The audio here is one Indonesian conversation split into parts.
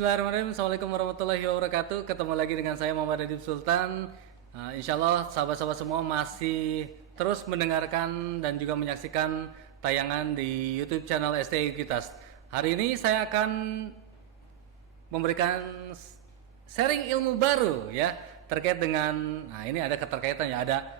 Bismillahirrahmanirrahim. Assalamualaikum warahmatullahi wabarakatuh. Ketemu lagi dengan saya Muhammad Adib Sultan. Insya Allah sahabat-sahabat semua masih terus mendengarkan dan juga menyaksikan tayangan di YouTube channel STI Kitas. Hari ini saya akan memberikan sharing ilmu baru ya terkait dengan, nah ini ada keterkaitannya, ada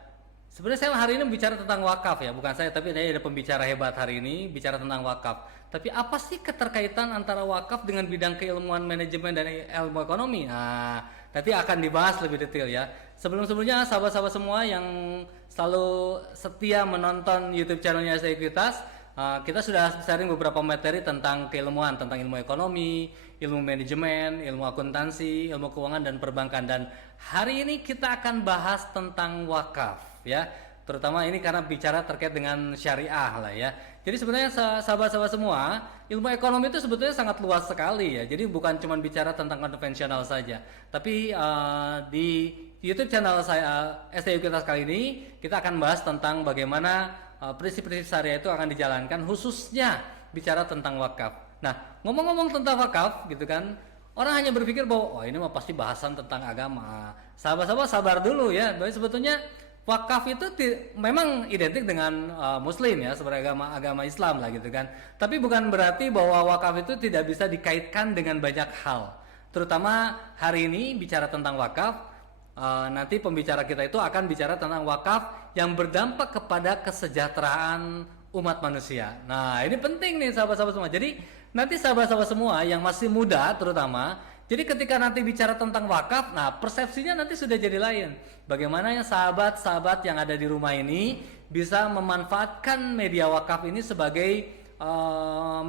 sebenarnya saya hari ini bicara tentang wakaf ya, bukan saya, tapi ada pembicara hebat hari ini bicara tentang wakaf. Tapi apa sih keterkaitan antara wakaf dengan bidang keilmuan manajemen dan ilmu ekonomi? Nah, nanti akan dibahas lebih detail ya. Sebelumnya sahabat-sahabat semua yang selalu setia menonton YouTube channelnya Sekuritas, kita sudah sharing beberapa materi tentang keilmuan, tentang ilmu ekonomi, ilmu manajemen, ilmu akuntansi, ilmu keuangan dan perbankan. Dan hari ini kita akan bahas tentang wakaf ya. Terutama ini karena bicara terkait dengan syariah lah ya. Jadi sebenarnya sahabat-sahabat semua, ilmu ekonomi itu sebetulnya sangat luas sekali ya. Jadi bukan cuma bicara tentang konvensional saja. Tapi di YouTube channel saya STI Kitas kali ini kita akan bahas tentang bagaimana prinsip-prinsip syariah itu akan dijalankan, khususnya bicara tentang wakaf. Nah, ngomong-ngomong tentang wakaf gitu kan, orang hanya berpikir bahwa oh ini mah pasti bahasan tentang agama. Sahabat-sahabat sabar dulu ya. Bahwa sebetulnya wakaf itu memang identik dengan Muslim ya, sebagai agama Islam lah gitu kan. Tapi bukan berarti bahwa wakaf itu tidak bisa dikaitkan dengan banyak hal. Terutama hari ini bicara tentang wakaf, nanti pembicara kita itu akan bicara tentang wakaf yang berdampak kepada kesejahteraan umat manusia. Nah ini penting nih sahabat-sahabat semua. Jadi nanti sahabat-sahabat semua yang masih muda terutama, jadi ketika nanti bicara tentang wakaf, nah persepsinya nanti sudah jadi lain. Bagaimana yang sahabat-sahabat yang ada di rumah ini bisa memanfaatkan media wakaf ini sebagai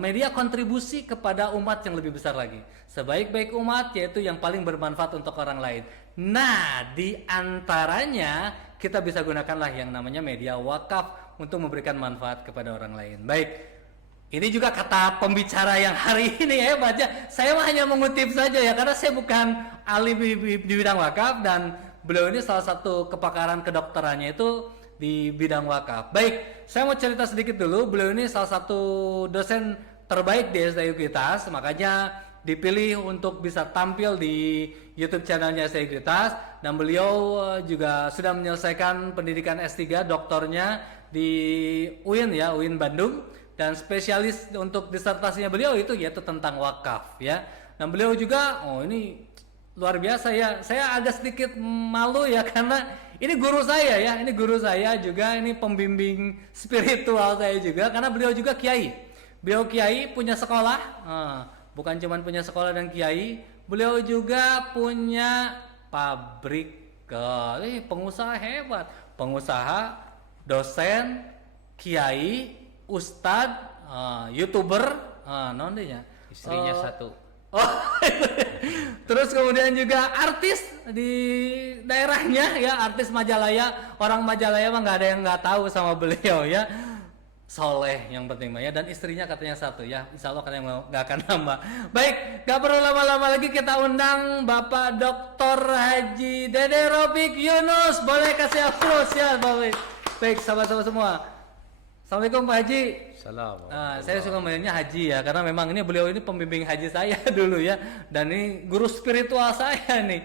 media kontribusi kepada umat yang lebih besar lagi. Sebaik-baik umat yaitu yang paling bermanfaat untuk orang lain. Nah di antaranya kita bisa gunakanlah yang namanya media wakaf untuk memberikan manfaat kepada orang lain. Baik. Ini juga kata pembicara yang hari ini ya baca. Saya mah hanya mengutip saja ya, karena saya bukan ahli di bidang wakaf dan beliau ini salah satu kepakaran kedokterannya itu di bidang wakaf. Baik, saya mau cerita sedikit dulu. Beliau ini salah satu dosen terbaik di STI Kitas, makanya dipilih untuk bisa tampil di YouTube channelnya STI Kitas, dan beliau juga sudah menyelesaikan pendidikan S3 doktornya di UIN ya, UIN Bandung. Dan spesialis untuk disertasinya beliau itu yaitu tentang wakaf ya. Dan beliau juga, oh ini luar biasa ya. Saya agak sedikit malu ya karena ini guru saya ya. Ini guru saya juga, ini pembimbing spiritual saya juga. Karena beliau juga kiai. Beliau kiai punya sekolah. Bukan cuma punya sekolah dan kiai. Beliau juga punya pabrik. Pengusaha hebat. Pengusaha, dosen, kiai, Ustadz, YouTuber, nontonnya istrinya satu. Oh, terus kemudian juga artis di daerahnya ya, artis Majalaya. Orang Majalaya mah nggak ada yang nggak tahu sama beliau ya. Soleh yang penting mah ya, dan istrinya katanya satu ya. Insya Allah katanya nggak akan nambah. Baik, nggak perlu lama-lama lagi, kita undang Bapak Dr. Haji Dede Rofiq Yunus. Boleh kasih aplaus ya Bapak. Baik, sahabat-sahabat semua. Assalamualaikum Pak Haji. Salam. Saya suka manggilnya Haji ya, karena memang ini beliau ini pembimbing haji saya dulu ya, dan ini guru spiritual saya nih.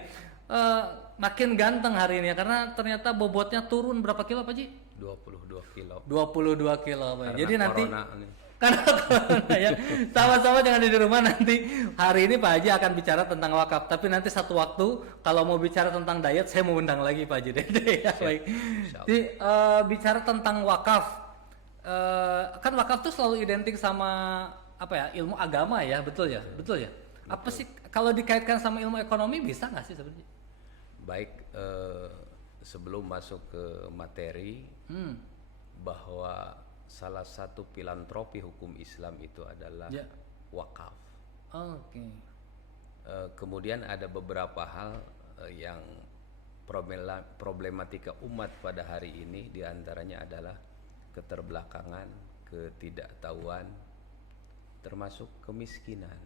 Makin ganteng hari ini ya, karena ternyata bobotnya turun berapa kilo Pak Haji? 22 kilo. 22 kilo Pak. Karena jadi nanti karena corona ya. Sama-sama jangan di rumah, nanti hari ini Pak Haji akan bicara tentang wakaf. Tapi nanti satu waktu kalau mau bicara tentang diet, saya mau undang lagi Pak Haji Dede ya. Baik. Jadi bicara tentang wakaf. Kan wakaf tuh selalu identik sama apa ya, ilmu agama ya, betul ya, betul ya. Betul. Apa sih kalau dikaitkan sama ilmu ekonomi bisa nggak sih sebenarnya? Baik, sebelum masuk ke materi, bahwa salah satu filantropi hukum Islam itu adalah Ya. wakaf. Oke. Kemudian ada beberapa hal yang problematika umat pada hari ini, diantaranya adalah keterbelakangan, ketidaktahuan, termasuk kemiskinan.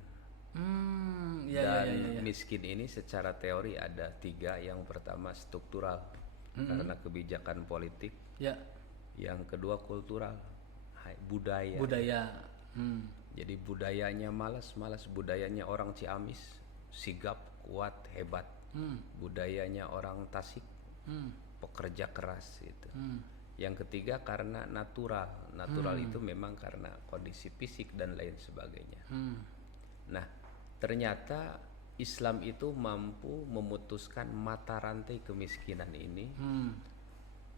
Ya, Dan ya. miskin ini secara teori ada 3. Yang pertama struktural, karena kebijakan politik. Ya. Yang kedua kultural, budaya. Budaya. Jadi budayanya malas, budayanya orang Ciamis sigap, kuat, hebat. Budayanya orang Tasik pekerja keras gitu. Yang ketiga karena natural itu memang karena kondisi fisik dan lain sebagainya. Nah, ternyata Islam itu mampu memutuskan mata rantai kemiskinan ini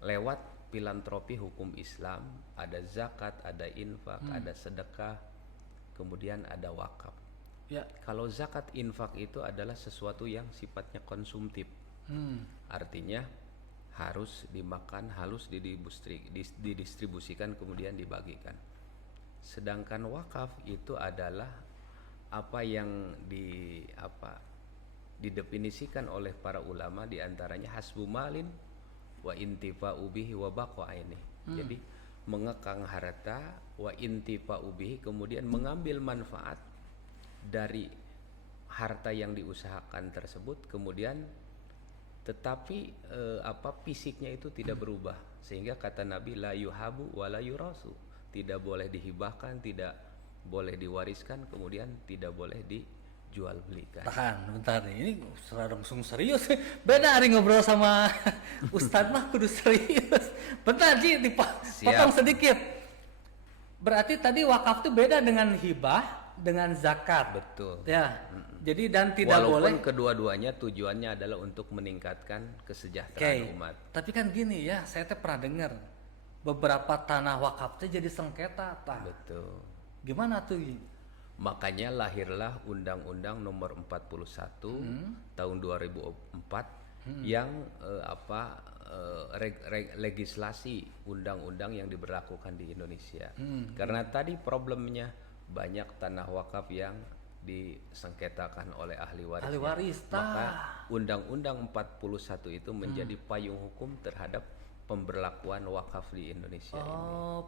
lewat filantropi hukum Islam. Ada zakat, ada infak, ada sedekah, kemudian ada wakaf. Ya. Kalau zakat infak itu adalah sesuatu yang sifatnya konsumtif. Artinya harus dimakan, harus didistribusikan, kemudian dibagikan. Sedangkan wakaf itu adalah apa yang didefinisikan oleh para ulama, diantaranya hasbu malin wa intifa'u bihi wa baqa ini. Jadi mengekang harta, wa intifa'u bihi, kemudian mengambil manfaat dari harta yang diusahakan tersebut, kemudian tetapi fisiknya itu tidak berubah, sehingga kata Nabi la yuhabu wa la yurasu, tidak boleh dihibahkan, tidak boleh diwariskan, kemudian tidak boleh dijual belikan. Tahan, bentar nih. Ini langsung serius. Beda hari ngobrol sama Ustadz mah kudu serius. Bentar Ji, dipotong sedikit. Berarti tadi wakaf itu beda dengan hibah, dengan zakat. Betul. Ya. Jadi dan tidak Walaupun boleh. kedua-duanya tujuannya adalah untuk meningkatkan kesejahteraan umat. Tapi kan gini ya, saya teh pernah dengar beberapa tanah wakaf teh jadi sengketa, tah. Betul. Gimana tuh? Makanya lahirlah Undang-Undang Nomor 41 tahun 2004 yang legislasi undang-undang yang diberlakukan di Indonesia. Karena tadi problemnya banyak tanah wakaf yang disengketakan oleh ahli waris. Ahli waris, Maka Undang-Undang 41 itu menjadi payung hukum terhadap pemberlakuan wakaf di Indonesia ini.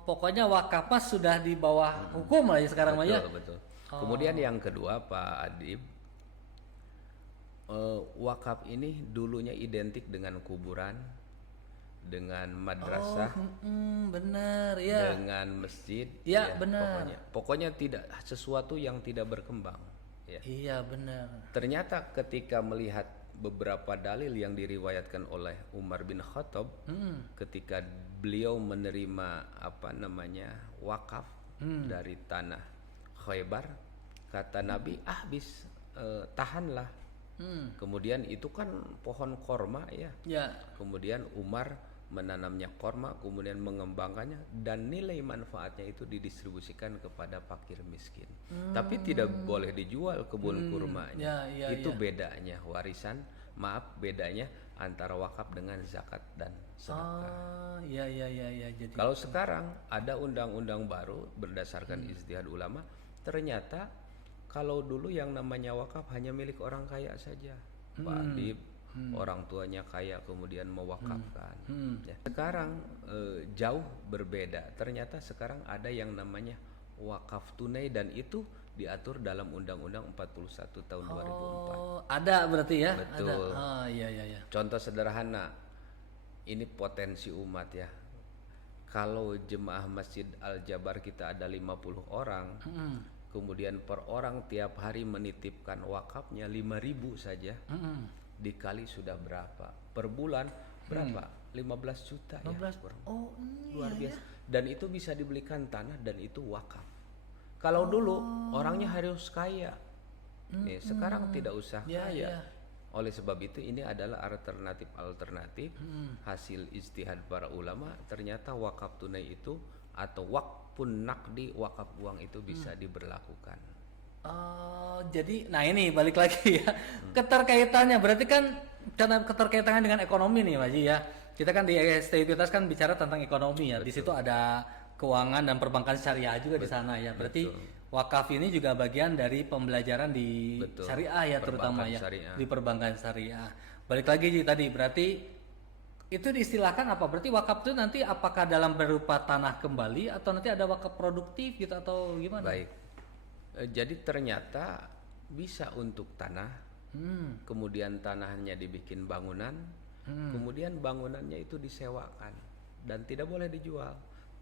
Pokoknya wakaf mah sudah di bawah hukum lah ya sekarang mah ya. Betul. Kemudian yang kedua Pak Adib, wakaf ini dulunya identik dengan kuburan, dengan madrasah, Bener ya. dengan masjid, Ya, benar. Pokoknya tidak sesuatu yang tidak berkembang. Ya. Iya benar. Ternyata ketika melihat beberapa dalil yang diriwayatkan oleh Umar bin Khattab, ketika beliau menerima wakaf dari tanah Khaybar, kata Nabi, tahanlah. Kemudian itu kan pohon korma ya. Ya. Kemudian Umar menanamnya korma, kemudian mengembangkannya, dan nilai manfaatnya itu didistribusikan kepada fakir miskin. Tapi tidak boleh dijual kebun kurmanya. Itu bedanya bedanya antara wakaf dengan zakat dan sedekah. Iya. Jadi Kalau sekarang ada undang-undang baru berdasarkan ijtihad ulama, ternyata kalau dulu yang namanya wakaf hanya milik orang kaya saja, Pak Adib, orang tuanya kaya kemudian mewakafkan. Ya. Sekarang jauh berbeda. Ternyata sekarang ada yang namanya wakaf tunai, dan itu diatur dalam Undang-Undang 41 tahun 2004. Ada berarti ya? Betul. Ada. Iya. Contoh sederhana, ini potensi umat ya. Kalau jemaah Masjid Al-Jabar kita ada 50 orang, kemudian per orang tiap hari menitipkan wakafnya 5.000 saja, dikali sudah berapa? Per bulan berapa? 15 juta 15. ya. Luar biasa. Dan itu bisa dibelikan tanah, dan itu wakaf. Kalau dulu orangnya harus kaya. Nih, sekarang tidak usah kaya. Oleh sebab itu ini adalah alternatif hasil ijtihad para ulama. Ternyata wakaf tunai itu atau wakfun nakdi, wakaf uang itu bisa diberlakukan. Jadi, nah ini balik lagi ya, keterkaitannya berarti kan karena keterkaitannya dengan ekonomi nih Pak Haji ya. Kita kan di STIPTAS kan bicara tentang ekonomi ya. Di situ ada keuangan dan perbankan syariah juga di sana ya. Berarti wakaf ini juga bagian dari pembelajaran di syariah ya, terutama ya di perbankan syariah. Balik lagi Ji tadi, berarti itu diistilahkan apa? Berarti wakaf itu nanti apakah dalam berupa tanah kembali atau nanti ada wakaf produktif gitu atau gimana? Baik. Jadi ternyata bisa untuk tanah, kemudian tanahnya dibikin bangunan, kemudian bangunannya itu disewakan dan tidak boleh dijual.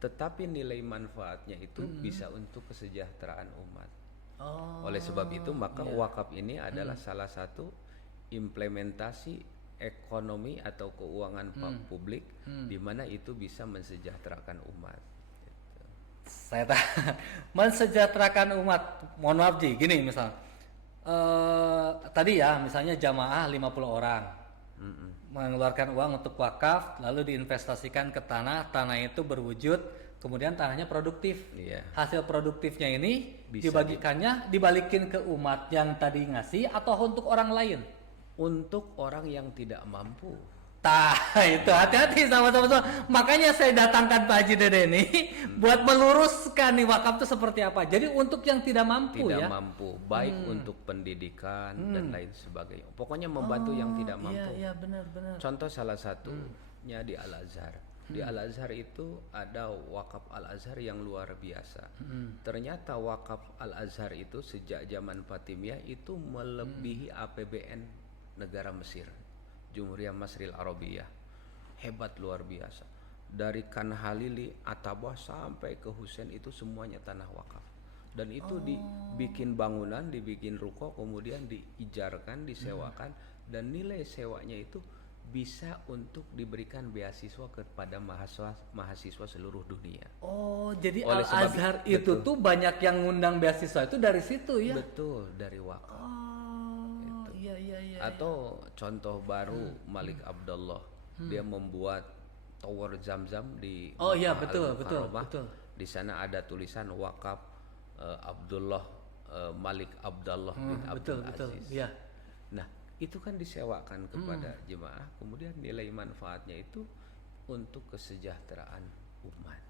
Tetapi nilai manfaatnya itu bisa untuk kesejahteraan umat. Oleh sebab itu maka wakaf ini adalah salah satu implementasi ekonomi atau keuangan publik di mana itu bisa mensejahterakan umat. Mensejahterakan umat. Mohon maaf Ji, gini misal tadi ya misalnya jamaah 50 orang mengeluarkan uang untuk wakaf lalu diinvestasikan ke tanah itu berwujud, kemudian tanahnya produktif. Hasil produktifnya ini dibalikin ke umat yang tadi ngasih atau untuk orang lain? Untuk orang yang tidak mampu. Itu hati-hati sama-sama. Makanya saya datangkan Pak Haji Dede ini buat meluruskan nih wakaf itu seperti apa. Jadi untuk yang tidak mampu tidak mampu, baik untuk pendidikan dan lain sebagainya. Pokoknya membantu yang tidak mampu. Iya benar. Contoh salah satunya di Al-Azhar. Di Al-Azhar itu ada wakaf Al-Azhar yang luar biasa. Ternyata wakaf Al-Azhar itu sejak zaman Fatimiyah itu melebihi APBN negara Mesir. Jumhuriyah Masril Arabiyah. Hebat luar biasa. Dari Kan Halili, Atabah sampai ke Husain itu semuanya tanah wakaf. Dan itu dibikin bangunan, dibikin ruko, kemudian diijarkan, disewakan, dan nilai sewanya itu bisa untuk diberikan beasiswa kepada mahasiswa seluruh dunia. Jadi Al-Azhar itu tuh banyak yang ngundang beasiswa itu dari situ ya? Betul, dari wakaf. Iya. Atau contoh baru Malik Abdullah, dia membuat tower Zam-Zam di betul. Di sana ada tulisan wakaf Abdullah Malik Abdullah bin Abdul Aziz. Iya. Nah, itu kan disewakan kepada jemaah, kemudian nilai manfaatnya itu untuk kesejahteraan umat.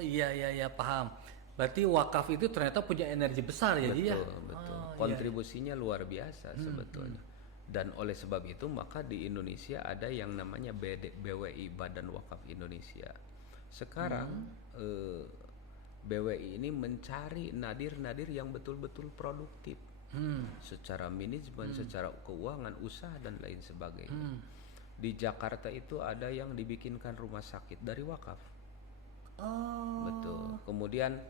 Iya paham. Berarti wakaf itu ternyata punya energi besar ya dia. Betul. Kontribusinya luar biasa sebetulnya. Dan oleh sebab itu maka di Indonesia ada yang namanya BWI, Badan Wakaf Indonesia. Sekarang BWI ini mencari nadir-nadir yang betul-betul produktif. Secara manajemen, secara keuangan, usaha dan lain sebagainya. Di Jakarta itu ada yang dibikinkan rumah sakit dari wakaf. Betul. Kemudian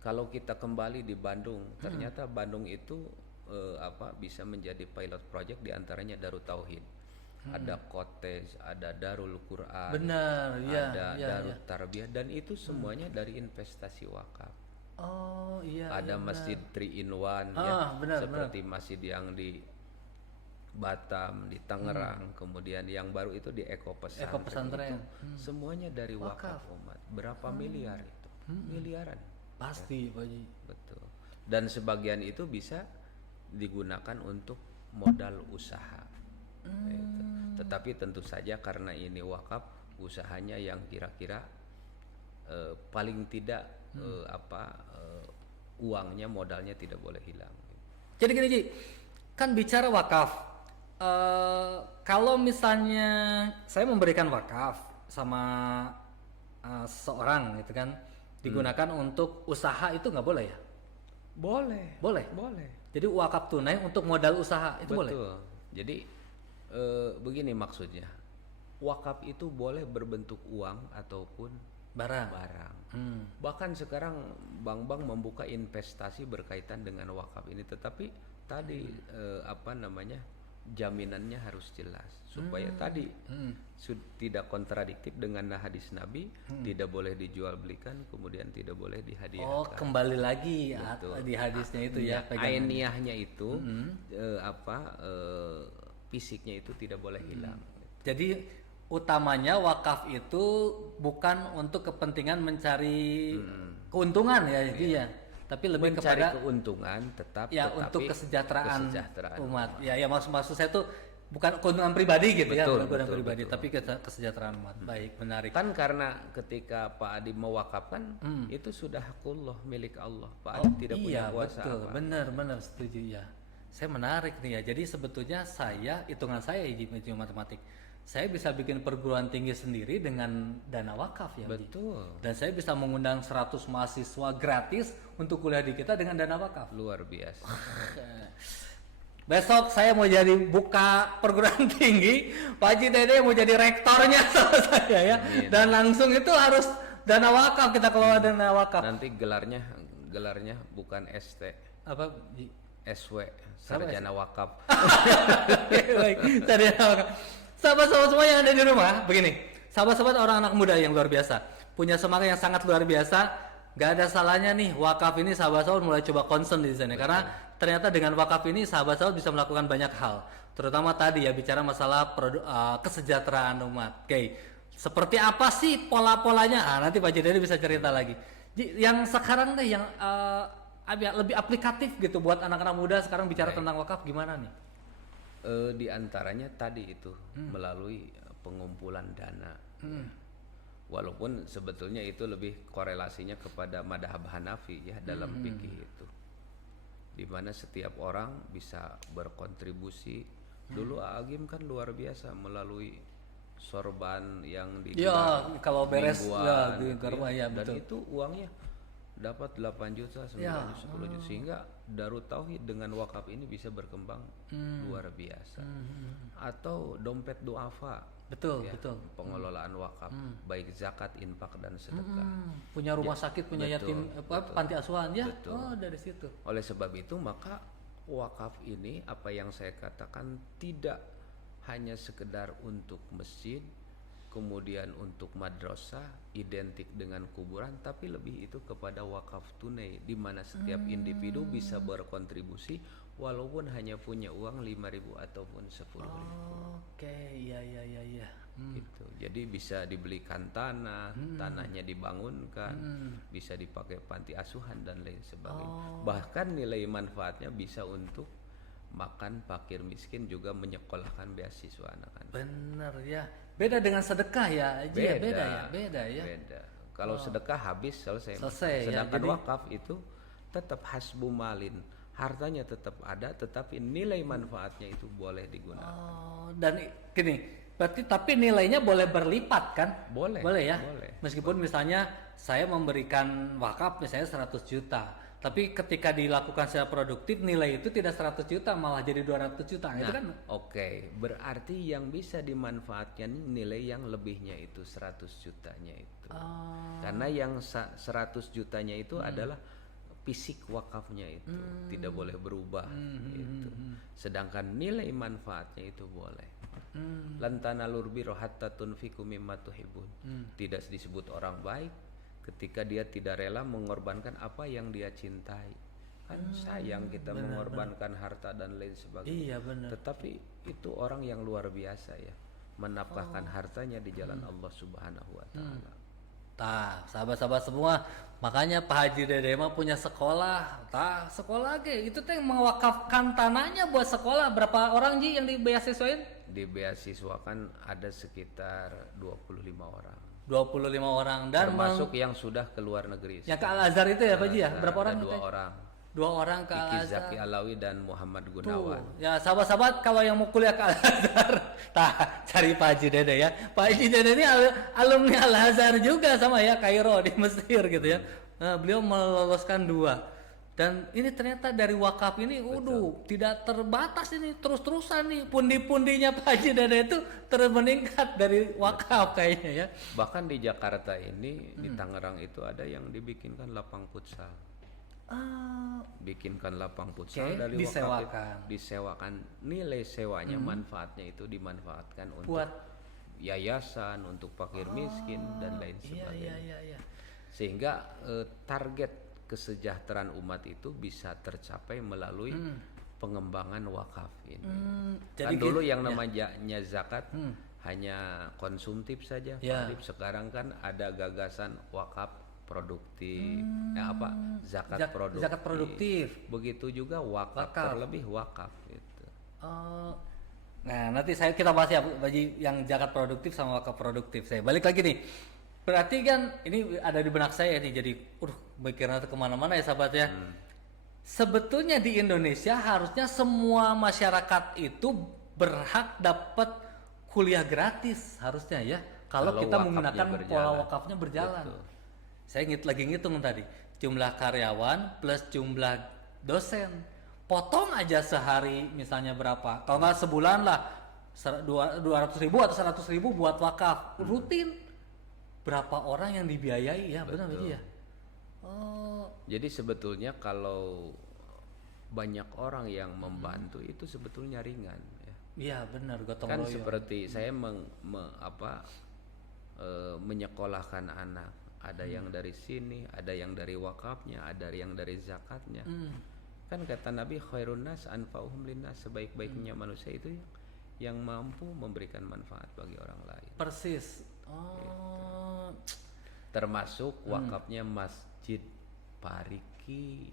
kalau kita kembali di Bandung, ternyata Bandung itu bisa menjadi pilot project, diantaranya Darut Tauhid. Ada Kotes, ada Darul Quran, ada Darut Tarbiyah, dan itu semuanya dari investasi wakaf. Ada Masjid 3 in 1 seperti masjid yang di Batam, di Tangerang, kemudian yang baru itu di Eko Pesantren. Semuanya dari wakaf umat. Berapa miliar itu? Miliaran. Pasti Pak Haji. Betul. Dan sebagian itu bisa digunakan untuk modal usaha. Tetapi tentu saja karena ini wakaf, usahanya yang kira-kira paling tidak uangnya, modalnya tidak boleh hilang. Jadi gini Ji, kan bicara wakaf. Kalau misalnya saya memberikan wakaf sama seorang gitu kan, digunakan untuk usaha, itu nggak boleh ya? Boleh. Jadi wakaf tunai untuk modal usaha itu boleh. Betul. Jadi begini maksudnya, wakaf itu boleh berbentuk uang ataupun barang. Bahkan sekarang bank-bank membuka investasi berkaitan dengan wakaf ini, tetapi tadi jaminannya harus jelas supaya tadi tidak kontradiktif dengan hadis Nabi, tidak boleh dijual belikan, kemudian tidak boleh dihadiahkan. Kembali lagi di hadisnya itu ya. Ainiyahnya itu fisiknya itu tidak boleh hilang. Jadi utamanya wakaf itu bukan untuk kepentingan mencari keuntungan ya, tapi lebih mencari kepada keuntungan tetap ya tetapi untuk kesejahteraan kesejahteraan umat. Ya maksud saya tuh bukan keuntungan pribadi gitu ya, Betul, bukan keuntungan betul, pribadi, betul. tapi kesejahteraan umat. Baik, menarik. kan karena ketika Pak Adi mewakafkan itu sudah hakullah milik Allah. Pak Oh, Adi tidak punya iya kuasa betul, apa. benar setuju ya. Saya menarik nih ya. Jadi sebetulnya hitungan saya Ji matematik, saya bisa bikin perguruan tinggi sendiri dengan dana wakaf ya Ji. Betul, Dan saya bisa mengundang 100 mahasiswa gratis untuk kuliah di kita dengan dana wakaf. luar biasa. Besok saya mau jadi buka perguruan tinggi, Pak Haji Dede mau jadi rektornya sama saya ya. Amin. Dan langsung itu harus dana wakaf, kita kelola dana wakaf. Nanti gelarnya bukan ST, Apa Ji? SW, sarjana wakaf. Baik, sarjana wakaf. Sahabat-sahabat semua yang ada di rumah, begini. Sahabat-sahabat orang anak muda yang luar biasa, punya semangat yang sangat luar biasa. Gak ada salahnya nih wakaf ini sahabat-sahabat mulai coba concern di sana, karena ternyata dengan wakaf ini sahabat-sahabat bisa melakukan banyak hal, terutama tadi ya bicara masalah kesejahteraan umat. Oke, seperti apa sih pola-polanya? Nanti Pak Jadi bisa cerita lagi. Yang sekarang deh yang lebih aplikatif gitu buat anak-anak muda sekarang bicara tentang wakaf gimana nih? Di antaranya tadi itu melalui pengumpulan dana. Walaupun sebetulnya itu lebih korelasinya kepada madhab Hanafi ya dalam fikih itu, di mana setiap orang bisa berkontribusi. Dulu Agim kan luar biasa melalui sorban yang Ya, kalau beres ya mingguan, di gitu Garwa ya dan betul. itu uangnya dapat 8 juta, 9 Ya, juta, 10 juta, sehingga Darut Tauhid dengan wakaf ini bisa berkembang luar biasa. Atau dompet duafa, Betul, ya, betul. pengelolaan wakaf, baik zakat, infak dan sedekah. Punya rumah sakit, punya betul, yatim panti asuhan ya. betul. Oh, dari situ. Oleh sebab itu maka wakaf ini apa yang saya katakan tidak hanya sekedar untuk masjid, kemudian untuk madrasah identik dengan kuburan, tapi lebih itu kepada wakaf tunai, di mana setiap individu bisa berkontribusi walaupun hanya punya uang 5.000 ataupun 10.000. Oke, iya. Gitu. Jadi bisa dibelikan tanah, tanahnya dibangunkan, bisa dipakai panti asuhan dan lain sebagainya. Bahkan nilai manfaatnya bisa untuk makan fakir miskin, juga menyekolahkan beasiswa anak-anak. Bener ya. Beda dengan sedekah ya, Haji ya, beda ya. Beda. Kalau sedekah habis selesai. Selesai, ya. Sedangkan Jadi- wakaf itu tetap hasbu malin, hartanya tetap ada, tetapi nilai manfaatnya itu boleh digunakan. Oh, dan gini, berarti tapi nilainya boleh berlipat kan? Boleh. Boleh ya. Boleh. Meskipun misalnya saya memberikan wakaf misalnya 100 juta, tapi ketika dilakukan secara produktif nilai itu tidak 100 juta malah jadi 200 juta. Itu kan Oke, berarti yang bisa dimanfaatkan nilai yang lebihnya itu 100 jutanya itu. Karena yang 100 jutanya itu adalah fisik wakafnya itu, tidak boleh berubah itu. Sedangkan nilai manfaatnya itu boleh. Lantana lurbi hatta tunfiku mimma tuhibbun. Tidak disebut orang baik ketika dia tidak rela mengorbankan apa yang dia cintai. Kan sayang kita mengorbankan harta dan lain sebagainya. Iya benar. Tetapi itu orang yang luar biasa ya, menafkahkan hartanya di jalan Allah Subhanahu wa taala. Tah, sahabat-sahabat semua, makanya Pak Haji Dede mah punya sekolah. Tah, sekolah ge itu teh mewakafkan tanahnya buat sekolah. Berapa orang Ji yang dibeasiswain? Di beasiswakan ada sekitar 25 orang. 25 orang dan Termasuk yang sudah ke luar negeri. yang ke Al Azhar itu ya Pak Ji ya? Berapa orang? Ada 2 katanya? orang. 2 orang ke Al Iki Azhar. Zaki Alawi dan Muhammad Tuh, Gunawan. ya sahabat-sahabat kalau yang mau kuliah ke Al Azhar, tah cari Pak Haji Dede ya. Pak Haji Dede ini alumni Al Azhar juga sama ya, Kairo di Mesir gitu ya. Nah, beliau meloloskan 2. Dan ini ternyata dari wakaf ini, tidak terbatas ini, terus-terusan nih pundi-pundinya Pak Haji Dede itu terus meningkat dari wakaf kayaknya ya. Bahkan di Jakarta ini, di Tangerang itu ada yang dibikinkan lapang futsal. Bikinkan lapang futsal Oke, dari disewakan. wakaf itu, disewakan. Nilai sewanya manfaatnya itu dimanfaatkan untuk Buat yayasan, untuk fakir miskin dan lain sebagainya. iya. Sehingga target kesejahteraan umat itu bisa tercapai melalui pengembangan wakaf ini. Jadi Kan dulu gitu, yang namanya zakat hanya konsumtif saja. Ya. Sekarang kan ada gagasan wakaf produktif, zakat Zak- produktif. zakat produktif. Begitu juga wakaf, Wakaf. terlebih wakaf gitu. Oh. Nah, nanti kita bahas ya bagi yang zakat produktif sama wakaf produktif. Saya balik lagi nih. Berarti kan ini ada di benak saya nih, jadi pikiran kemana-mana ya sahabat ya. Sebetulnya di Indonesia harusnya semua masyarakat itu berhak dapat kuliah gratis harusnya ya. Kalau kita wakafnya menggunakan pola berjalan. wakafnya berjalan. Betul. Saya lagi ngitung tadi jumlah karyawan plus jumlah dosen. Potong aja sehari misalnya berapa? Kalau nggak sebulan lah 200.000 atau 100.000 buat wakaf rutin. Berapa orang yang dibiayai ya benar ya? Oh, Jadi sebetulnya kalau banyak orang yang membantu itu sebetulnya ringan ya. iya benar gotong Kan royong. seperti saya menyekolahkan anak, ada yang dari sini, ada yang dari wakafnya, ada yang dari zakatnya. Kan kata Nabi, khairun nas anfa'uhum linnas, sebaik-baiknya manusia itu yang mampu memberikan manfaat bagi orang lain. Persis. Oh. Termasuk wakafnya Masjid Pariki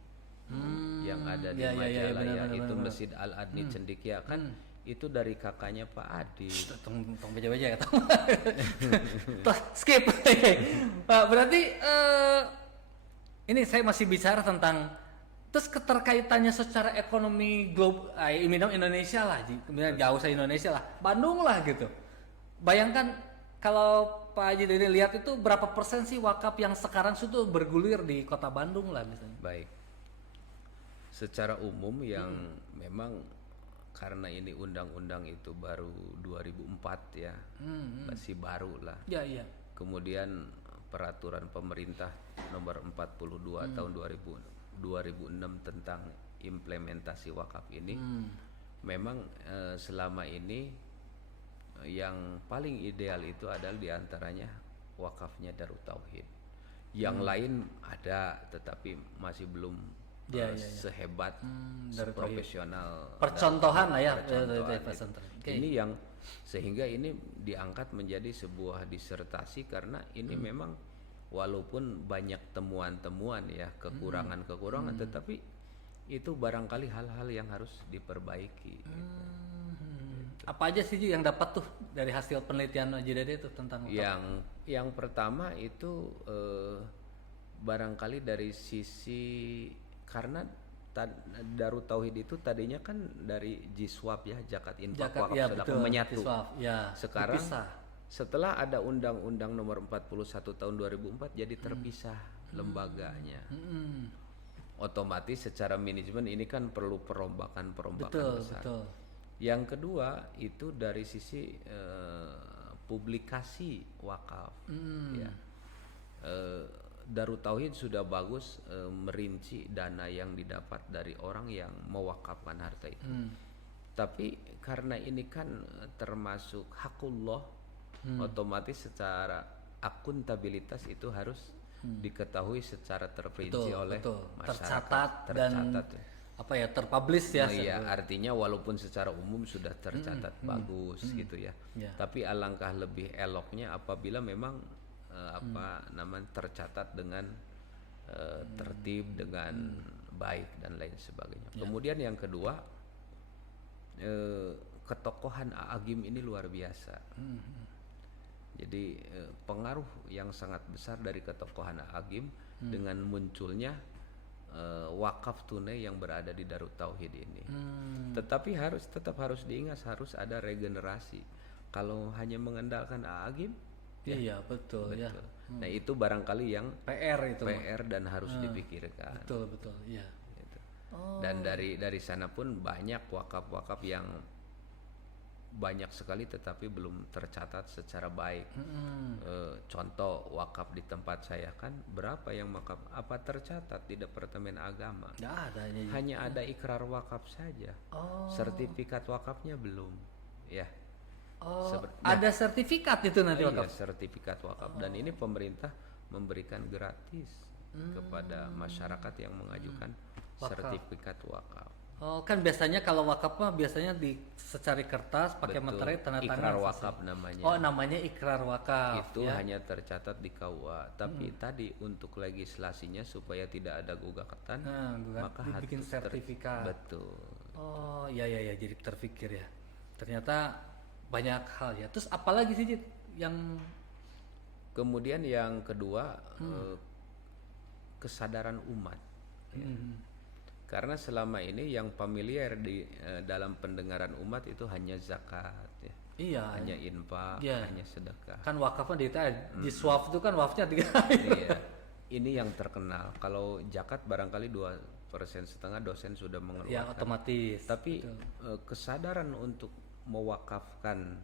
yang ada di Ya, ya, ya, Majalaya, benar, itu benar. Masjid Al Adni Cendekia kan itu dari kakaknya Pak Adi. Tong beja-beja ya tong. Tuh, skip. Pak, berarti ini saya masih bicara tentang terus keterkaitannya secara ekonomi Indonesia lah, kemudian gak usah Indonesia lah, Bandung lah gitu. Bayangkan kalau Pak Haji Dede lihat itu berapa persen sih wakaf yang sekarang sudah bergulir di kota Bandung lah misalnya. Baik. Secara umum yang memang karena ini undang-undang itu baru 2004 ya, masih baru lah. Ya, iya. Kemudian peraturan pemerintah nomor 42 tahun 2006 tentang implementasi wakaf ini memang selama ini yang paling ideal itu adalah diantaranya wakafnya Darut Tauhid. Yang lain ada tetapi masih belum sehebat seprofesional Percontohan lah ya. percontohan itu. Ini yang sehingga ini diangkat menjadi sebuah disertasi karena ini memang walaupun banyak temuan-temuan ya kekurangan-kekurangan tetapi itu barangkali hal-hal yang harus diperbaiki. Apa aja sih Ji, yang dapat tuh dari hasil penelitian Haji Dede itu tentang wakaf? Yang pertama itu barangkali dari sisi karena Darut Tauhid itu tadinya kan dari Jiswab ya, zakat infak wakaf ya, sedekah betul, menyatu. Jiswab, ya, Sekarang dipisah. setelah ada Undang-Undang Nomor 41 Tahun 2004 jadi terpisah lembaganya. Otomatis secara manajemen ini kan perlu perombakan besar. Betul. Yang kedua itu dari sisi publikasi wakaf. Ya. Darut Tauhid sudah bagus merinci dana yang didapat dari orang yang mewakafkan harta itu. Tapi karena ini kan termasuk hakullah, otomatis secara akuntabilitas itu harus diketahui secara terperinci oleh masyarakat, tercatat dan apa ya terpublish ya. Iya, artinya walaupun secara umum sudah tercatat bagus gitu ya. Tapi alangkah lebih eloknya apabila memang tercatat dengan tertib dengan baik dan lain sebagainya. Kemudian yang kedua ketokohan Agim ini luar biasa. Jadi pengaruh yang sangat besar dari ketokohan Agim dengan munculnya wakaf tunai yang berada di Darut Tauhid ini. Tetapi tetap harus diingat harus ada regenerasi. Kalau hanya mengandalkan Agim iya betul. Ya. Nah itu barangkali yang PR dan harus dipikirkan. Betul iya. Gitu. Dan dari sana pun banyak wakaf-wakaf yang banyak sekali tetapi belum tercatat secara baik. Contoh wakaf di tempat saya kan berapa yang wakaf apa tercatat di Departemen Agama? Nggak ada hanya ada ikrar wakaf saja. Sertifikat wakafnya belum ya. Ada sertifikat itu nanti Iya, wakaf. sertifikat wakaf dan ini pemerintah memberikan gratis kepada masyarakat yang mengajukan sertifikat wakaf. Oh, kan biasanya kalau wakaf mah biasanya di secari kertas pakai Betul. materai tanda tangan. Ikrar selesai. wakaf namanya. Oh, namanya ikrar wakaf. Itu ya. hanya tercatat di KUA. Tapi tadi untuk legislasinya supaya tidak ada gugatan, Nah, gua maka dibikin harus sertifikat. betul. Oh, iya iya ya, jadi terpikir ya. Ternyata banyak hal ya. Terus apalagi sih Jit, yang Kemudian yang kedua, kesadaran umat. Ya. Karena selama ini yang familiar di dalam pendengaran umat itu hanya zakat, ya. iya Hanya infak, Iya. hanya sedekah. kan wakafnya di swaf itu kan wakafnya 3. Iya. Ini yang terkenal. Kalau zakat barangkali 2,5% dosen sudah Ya mengeluarkan. otomatis. Tapi kesadaran untuk mewakafkan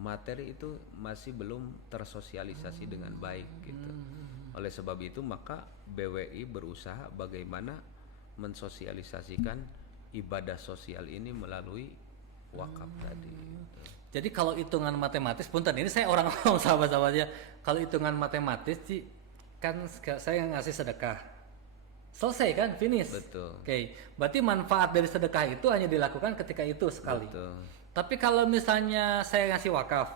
materi itu masih belum tersosialisasi dengan baik gitu. Oleh sebab itu maka BWI berusaha bagaimana mensosialisasikan ibadah sosial ini melalui wakaf tadi gitu. Jadi kalau hitungan matematis, punten ini saya orang awam sahabat-sahabatnya. Kalau hitungan matematis sih kan saya ngasih sedekah. Selesai kan, finish. Betul. Oke, berarti manfaat dari sedekah itu hanya dilakukan ketika itu sekali. Betul. Tapi kalau misalnya saya ngasih wakaf,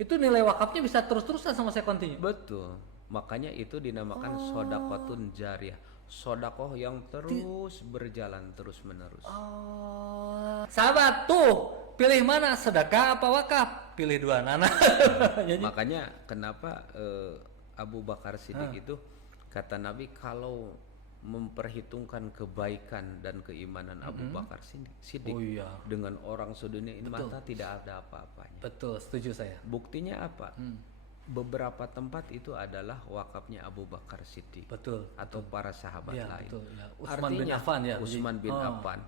itu nilai wakafnya bisa terus-terusan sama saya continue. Betul. Makanya itu dinamakan sodakotun jariyah. Sodakoh yang terus berjalan terus menerus. Oh, sahabat tuh pilih mana, sedekah apa wakaf? Pilih dua nana. Makanya kenapa Abu Bakar Siddiq itu kata Nabi kalau memperhitungkan kebaikan dan keimanan Abu Bakar Siddiq Oh iya. dengan orang sedunia ini maka tidak ada apa-apanya. Betul, setuju saya. Buktinya apa? Beberapa tempat itu adalah wakafnya Abu Bakar Siddiq Betul. atau para sahabat Ya, lain. betul, ya. Utsman bin Artinya Affan ya. Utsman bin Oh. Affan.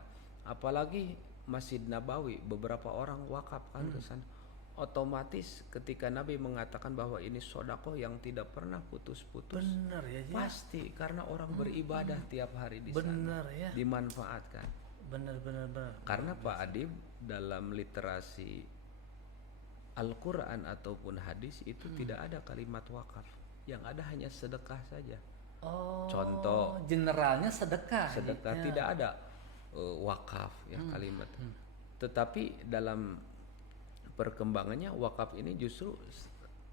Apalagi Masjid Nabawi beberapa orang wakaf kan ke sana. Otomatis ketika Nabi mengatakan bahwa ini sodakoh yang tidak pernah putus-putus, Benar ya, ya. pasti karena orang beribadah tiap hari di sana, Benar ya. dimanfaatkan. Benar. Karena Pak Adib dalam literasi Al-Quran ataupun hadis itu tidak ada kalimat wakaf, yang ada hanya sedekah saja. Oh. Contoh, generalnya sedekah. sedekah ya. tidak ada wakaf ya kalimat. Tetapi dalam perkembangannya wakaf ini justru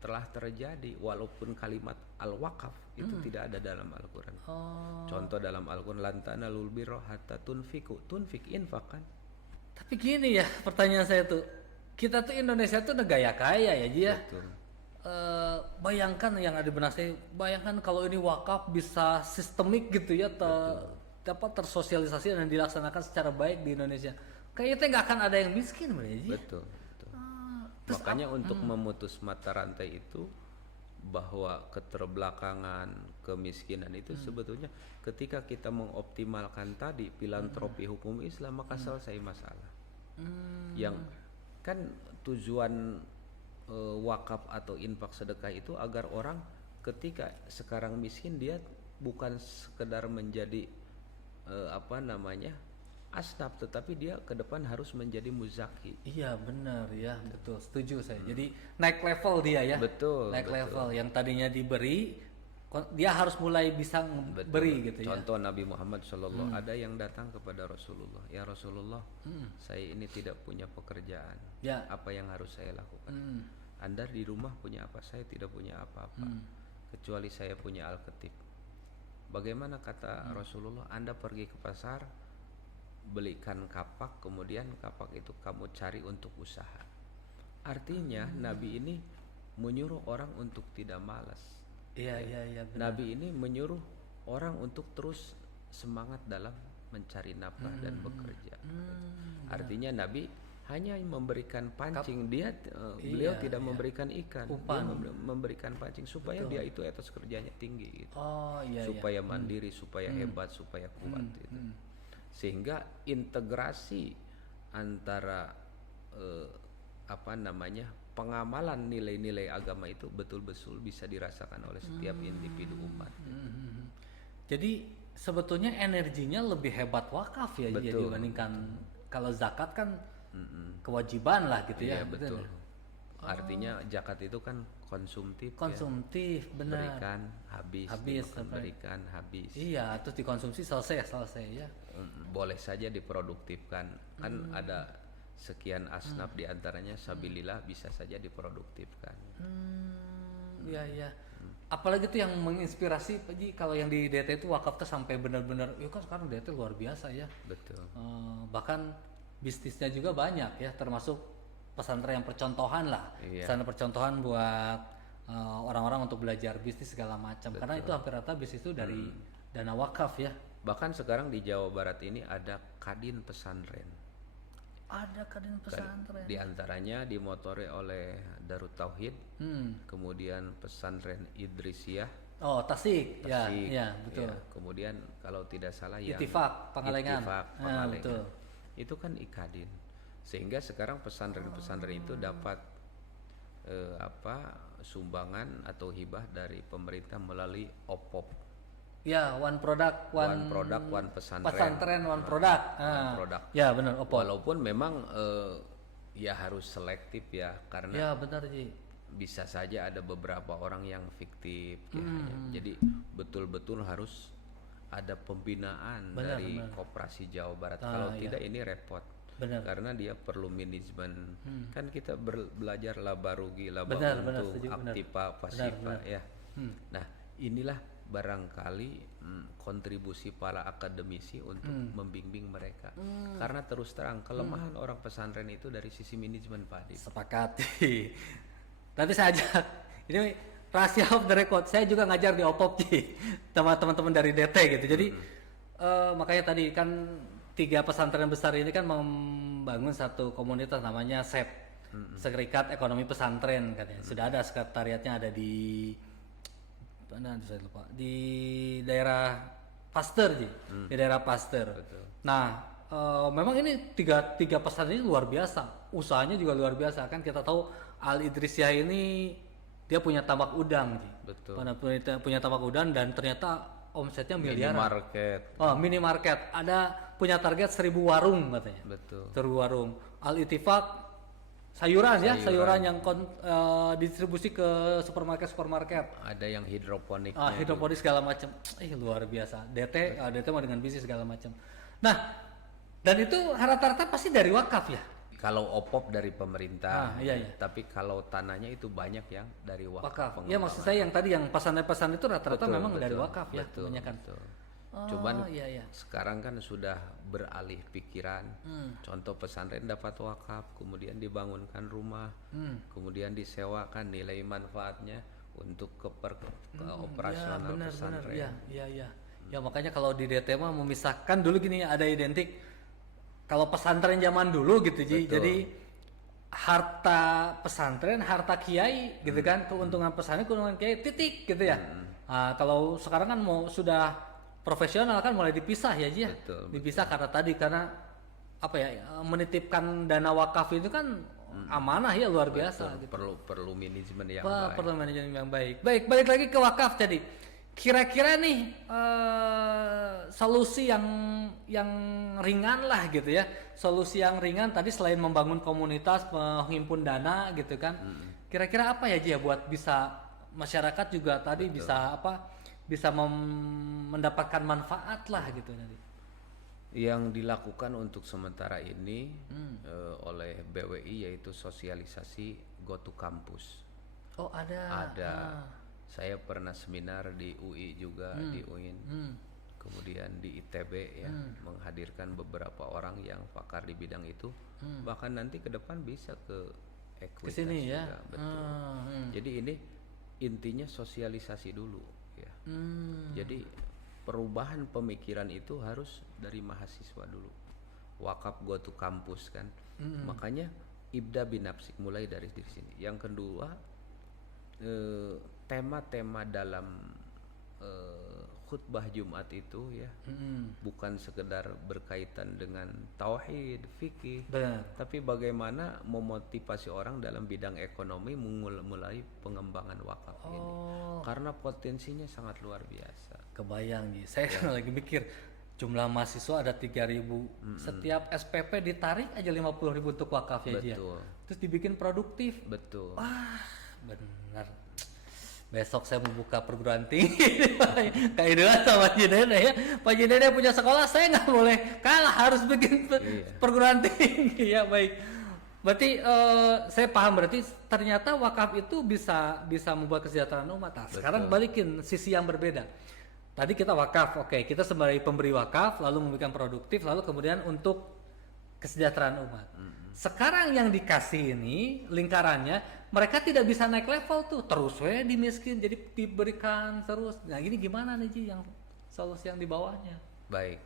telah terjadi walaupun kalimat al-wakaf itu tidak ada dalam Al-Quran. Oh. Contoh dalam Al-Quran lantanalul birra hatta tunfiku, tunfik infak kan. Tapi gini ya, pertanyaan saya tuh, kita tuh Indonesia tuh negara kaya ya, Ji ya. Betul. Bayangkan yang ada di benak saya, bayangkan kalau ini wakaf bisa sistemik gitu ya, dapat tersosialisasi dan dilaksanakan secara baik di Indonesia. Kayaknya nggak akan ada yang miskin, ya, Ji. Betul. Makanya untuk memutus mata rantai itu bahwa keterbelakangan, kemiskinan itu sebetulnya ketika kita mengoptimalkan tadi filantropi hukum Islam maka selesai masalah. Yang kan tujuan wakaf atau infak sedekah itu agar orang ketika sekarang miskin dia bukan sekedar menjadi asnaf, tetapi dia ke depan harus menjadi muzaki. Iya benar ya, betul, setuju saya. Jadi naik level dia ya. Betul. Naik level yang tadinya diberi, dia harus mulai bisa beri gitu ya. Contoh Nabi Muhammad SAW ada yang datang kepada Rasulullah, ya Rasulullah, saya ini tidak punya pekerjaan, Ya. apa yang harus saya lakukan? Anda di rumah punya apa? Saya tidak punya apa-apa, kecuali saya punya Alkitab. Bagaimana kata Rasulullah? Anda pergi ke pasar, belikan kapak, kemudian kapak itu kamu cari untuk usaha. Artinya Nabi ini menyuruh orang untuk tidak malas. Iya benar. Nabi ini menyuruh orang untuk terus semangat dalam mencari nafkah dan bekerja. Artinya Nabi hanya memberikan pancing, beliau tidak memberikan ikan, dia memberikan pancing supaya dia itu etos kerjanya tinggi gitu. Oh iya. Supaya mandiri, supaya hebat, supaya kuat gitu. Sehingga integrasi antara pengamalan nilai-nilai agama itu betul-betul bisa dirasakan oleh setiap individu umat. Jadi sebetulnya energinya lebih hebat wakaf ya, Betul, jadi dibandingkan kalau zakat kan kewajiban lah gitu ya. Iya betul. Artinya zakat itu kan konsumtif, ya. Konsumtif, benar. Berikan habis, Habis, dimakan, sampai. berikan habis. Iya, terus dikonsumsi selesai ya. Boleh saja diproduktifkan. Kan ada sekian asnaf diantaranya sabilillah bisa saja diproduktifkan. Iya iya. Apalagi tuh yang menginspirasi Pak Ji, kalau yang di DT itu wakaf tuh sampai benar-benar, ya kan sekarang DT luar biasa ya. Betul. Bahkan bisnisnya juga banyak ya, termasuk pesantren yang percontohan lah. Iya. Pesantren percontohan buat orang-orang untuk belajar bisnis segala macam. Karena itu hampir rata bisnis itu dari dana wakaf ya. Bahkan sekarang di Jawa Barat ini ada kadin pesantren. Ada kadin pesantren. Di antaranya dimotori oleh Darut Tauhid, kemudian pesantren Idrisiyah, Oh, Tasik. Ya, Tasik, ya, betul. ya. Kemudian kalau tidak salah yang Ittifaq, Pangalengan. Ittifaq, Ah, Pangalengan. betul. Itu kan ikadin. Sehingga sekarang pesantren-pesantren itu dapat sumbangan atau hibah dari pemerintah melalui OPOP. Ya, one product, One product, one pesantren. Pesantren, one product. One product. Ya, benar, Oppo. Walaupun memang ya harus selektif ya, karena Ya, benar, Ji. bisa saja ada beberapa orang yang fiktif ya. Jadi betul-betul harus ada pembinaan Benar, dari benar. Koperasi Jawa Barat. Kalau iya. tidak ini repot. Benar. Karena dia perlu manajemen. Kan kita belajar laba rugi, laba Benar, untung, setuju, benar. aktiva, pasifa benar. ya. Nah, inilah barangkali kontribusi para akademisi untuk membimbing mereka. Karena terus terang kelemahan orang pesantren itu dari sisi manajemen, Pak Adib. Sepakat. Nanti saya ajak. Ini rahasia off the record. Saya juga ngajar di Opop, Ji. Sama teman-teman dari DT gitu. Jadi makanya tadi kan 3 pesantren besar ini kan membangun satu komunitas namanya SEP. Serikat Ekonomi Pesantren katanya. Sudah ada sekretariatnya, ada di mana saya lupa, di daerah Pasteur, Ji. Di daerah Pasteur. Nah, memang ini tiga pesantren ini luar biasa, usahanya juga luar biasa. Kan kita tahu Al Idrisiyah ini dia punya tambak udang, Ji. Betul. Punya tambak udang dan ternyata omsetnya miliaran. Minimarket. Oh, minimarket. Ada punya target 1000 warung katanya. Betul. 1000 warung. Al Ittifaq sayuran ya, sayuran yang distribusi ke supermarket. Ada yang hidroponik. Hidroponik segala macam. Luar biasa. DT mah dengan bisnis segala macam. Nah, dan itu rata-rata pasti dari wakaf ya. Kalau OPOP dari pemerintah, Iya. tapi kalau tanahnya itu banyak yang dari wakaf. Ya maksud saya yang tadi yang pesan-pesan itu rata-rata Betul, memang dari betul, wakaf ya betul, kebanyakan. betul. Oh, Cuman iya. sekarang kan sudah beralih pikiran. Contoh pesantren dapat wakaf, kemudian dibangunkan rumah, kemudian disewakan, nilai manfaatnya untuk operasional pesantren. Iya. Ya makanya kalau di DT mah memisahkan dulu gini, ada identik kalau pesantren zaman dulu gitu, Ji. Jadi harta pesantren, harta kiai gitu kan, keuntungan pesantren, keuntungan kiai titik gitu ya. Nah, kalau sekarang kan sudah profesional kan mulai dipisah ya, Ji ya. Dipisah karena apa ya, menitipkan dana wakaf itu kan amanah ya, luar biasa gitu. Perlu manajemen yang Wah, baik. perlu manajemen yang baik. Baik, balik lagi ke wakaf tadi. Kira-kira nih solusi yang ringan lah gitu ya. Solusi yang ringan tadi selain membangun komunitas, menghimpun dana gitu kan. Kira-kira apa ya, Ji ya, buat bisa masyarakat juga tadi bisa mendapatkan manfaat lah gitu nanti. Yang dilakukan untuk sementara ini oleh BWI yaitu sosialisasi Go to Campus. Oh, ada. Saya pernah seminar di UI juga, di UIN. Kemudian di ITB ya, menghadirkan beberapa orang yang pakar di bidang itu. Bahkan nanti ke depan bisa ke Ekuitas Kesini juga, ya. betul. Jadi ini intinya sosialisasi dulu ya. Jadi perubahan pemikiran itu harus dari mahasiswa dulu. Wakaf Go to Campus kan. Makanya ibda binafsik, mulai dari sini. Yang kedua, tema-tema dalam khutbah Jumat itu ya bukan sekedar berkaitan dengan tauhid, fikih, tapi bagaimana memotivasi orang dalam bidang ekonomi mulai pengembangan wakaf ini, karena potensinya sangat luar biasa. Kebayang nih, saya kan lagi mikir jumlah mahasiswa ada 3.000, setiap SPP ditarik aja 50.000 untuk wakaf ya Ji ya? Betul. Terus dibikin produktif. Betul. Wah, benar. Besok saya mau buka perguruan tinggi kayak Idul sama Pak Dede ya. Pak Dede punya sekolah, saya nggak boleh kalah, harus bikin perguruan tinggi ya. Baik, berarti saya paham, berarti ternyata wakaf itu bisa membuat kesejahteraan umat. Nah, sekarang balikin sisi yang berbeda. Tadi kita wakaf, oke, kita sebagai pemberi wakaf, lalu memberikan produktif, lalu kemudian untuk kesejahteraan umat. Sekarang yang dikasih ini lingkarannya, mereka tidak bisa naik level tuh, terus dimiskin, jadi diberikan terus. Nah ini gimana nih Ji, yang solusi yang di bawahnya? Baik,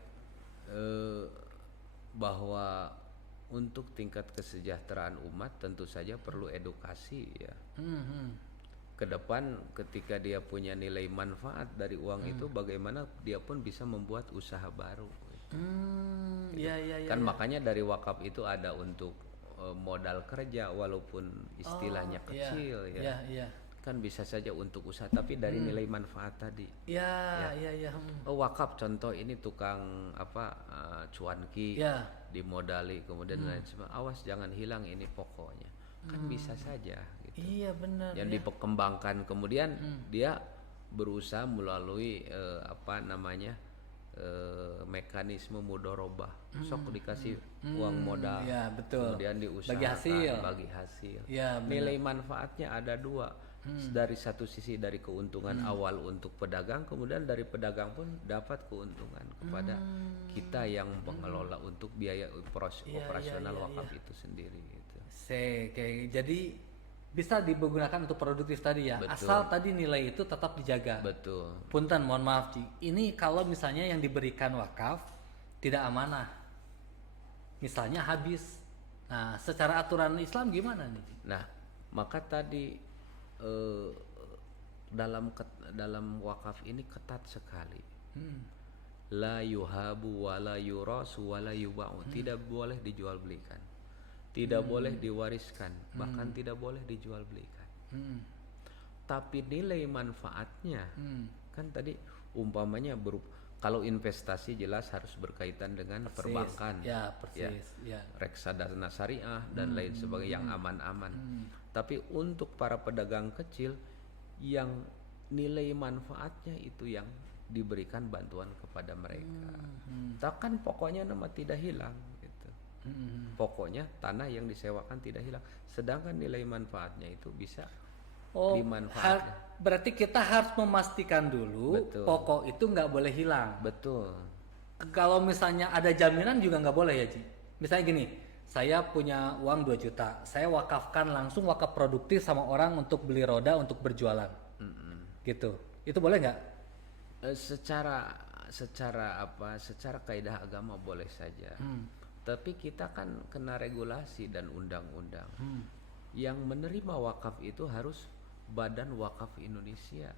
bahwa untuk tingkat kesejahteraan umat tentu saja perlu edukasi ya. Ke depan ketika dia punya nilai manfaat dari uang itu, bagaimana dia pun bisa membuat usaha baru. Kan makanya dari wakaf itu ada untuk modal kerja walaupun istilahnya kecil ya. Kan bisa saja untuk usaha tapi dari nilai manfaat tadi. Wakaf contoh ini tukang cuanki dimodali kemudian lain sebagainya. Awas jangan hilang ini pokoknya. Kan bisa saja gitu. Iya benar. Yang dikembangkan kemudian dia berusaha melalui mekanisme mudorobah, sok dikasih uang modal, kemudian diusahakan bagi hasil. Nilai manfaatnya ada dua, dari satu sisi dari keuntungan awal untuk pedagang, kemudian dari pedagang pun dapat keuntungan kepada kita yang mengelola untuk biaya operasional wakaf itu sendiri. Gitu. Jadi bisa digunakan untuk produktif tadi ya. Betul. Asal tadi nilai itu tetap dijaga. Betul. Punten, mohon maaf Ci. Ini kalau misalnya yang diberikan wakaf tidak amanah, misalnya habis. Nah, secara aturan Islam gimana nih? Nah, maka tadi dalam wakaf ini ketat sekali. La yuhabu wala yurasu wala yuba'u. Tidak boleh dijual belikan. Tidak boleh diwariskan, bahkan tidak boleh dijual belikan. Tapi nilai manfaatnya kan tadi umpamanya kalau investasi jelas harus berkaitan dengan perbankan, reksadana syariah dan lain sebagainya yang aman-aman. Tapi untuk para pedagang kecil yang nilai manfaatnya itu yang diberikan bantuan kepada mereka. Takkan pokoknya nama tidak hilang. Pokoknya tanah yang disewakan tidak hilang, sedangkan nilai manfaatnya itu bisa dimanfaatkan. Berarti kita harus memastikan dulu pokok itu nggak boleh hilang. Betul. Kalau misalnya ada jaminan juga nggak boleh ya Ci. Misalnya gini, saya punya uang 2 juta, saya wakafkan langsung wakaf produktif sama orang untuk beli roda untuk berjualan, gitu. Itu boleh nggak? Secara kaidah agama boleh saja. Tapi kita kan kena regulasi dan undang-undang. Yang menerima wakaf itu harus Badan Wakaf Indonesia.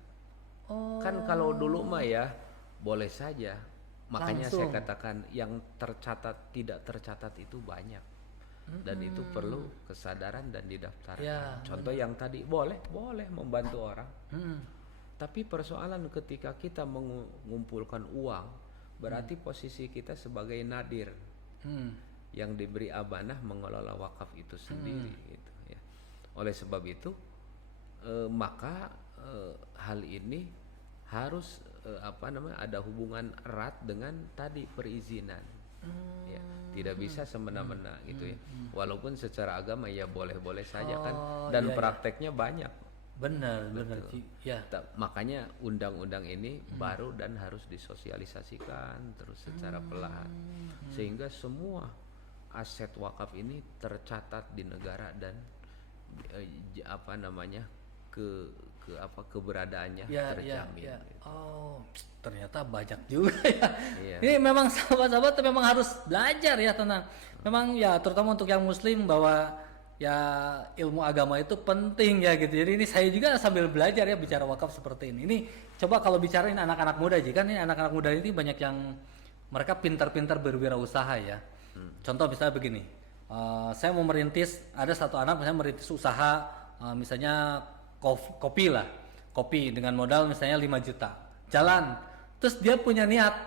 Kan kalau dulu mah ya boleh saja. Makanya saya katakan yang tidak tercatat itu banyak. Dan itu perlu kesadaran dan didaftarkan. Contoh yang tadi boleh membantu orang. Tapi persoalan ketika kita mengumpulkan uang, berarti posisi kita sebagai nadir. Yang diberi amanah mengelola wakaf itu sendiri gitu ya. Oleh sebab itu maka hal ini harus ada hubungan erat dengan tadi perizinan. Ya, tidak bisa semena-mena gitu ya. Walaupun secara agama ya boleh-boleh saja kan dan prakteknya banyak. Benar Ci. Ya. Makanya undang-undang ini baru dan harus disosialisasikan terus secara perlahan sehingga semua aset wakaf ini tercatat di negara dan keberadaannya terjamin. Gitu. Ternyata banyak juga ya. Ini memang sahabat-sahabat memang harus belajar ya tentang memang ya terutama untuk yang muslim bahwa ya ilmu agama itu penting ya gitu. Jadi ini saya juga sambil belajar ya bicara wakaf seperti ini. Ini coba kalau bicarain anak-anak muda kan ini anak-anak muda ini banyak yang mereka pintar-pintar berwirausaha ya. Contoh misalnya begini, saya mau merintis, ada satu anak misalnya merintis usaha misalnya kopi dengan modal misalnya 5 juta. Jalan. Terus dia punya niat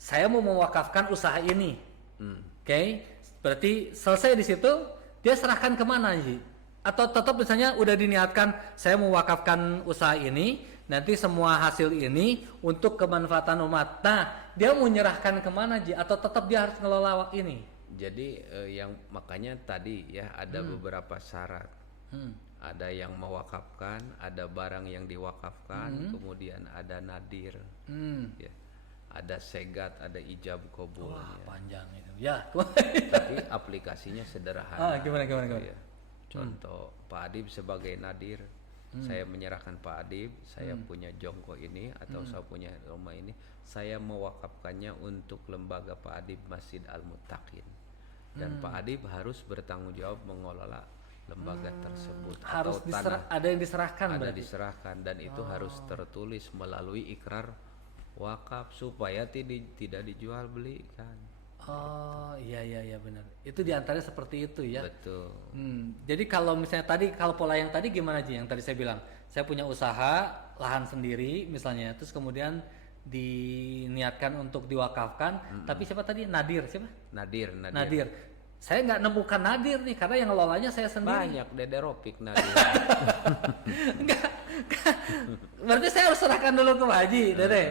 saya mau mewakafkan usaha ini. Hmm. Oke, berarti selesai di situ, dia serahkan kemana Ji? Atau tetap misalnya udah diniatkan saya mau wakafkan usaha ini, nanti semua hasil ini untuk kemanfaatan umat. Nah, dia mau menyerahkan kemana Ji? Atau tetap dia harus ngelola ini? Jadi yang makanya tadi ya ada beberapa syarat. Ada yang mewakafkan, ada barang yang diwakafkan, kemudian ada nadir, ya. Ada segat, ada ijab kabul. Wah, Ya. panjang itu. Ya. Tapi aplikasinya sederhana. Gimana? Ya. Contoh Pak Adib sebagai nadir, saya menyerahkan Pak Adib, saya punya jongko ini atau saya punya rumah ini, saya mewakafkannya untuk lembaga Pak Adib Masjid Al-Muttaqin. Dan Pak Adib harus bertanggung jawab mengelola lembaga tersebut Harus atau tanah ada yang diserahkan ada berarti. diserahkan, dan itu harus tertulis melalui ikrar wakaf supaya tidak dijual belikan. Oh, iya benar. Itu diantaranya seperti itu ya. Betul. Jadi kalau misalnya tadi, kalau pola yang tadi gimana Ji? Yang tadi saya bilang, saya punya usaha lahan sendiri misalnya, terus kemudian diniatkan untuk diwakafkan, tapi siapa tadi? Nadir, siapa? Nadir. Saya nggak nemukan Nadir nih, karena yang ngelolanya saya sendiri. Banyak Dede Ropik Nadir. Enggak. Berarti saya harus serahkan dulu ke Pak Haji, Dede.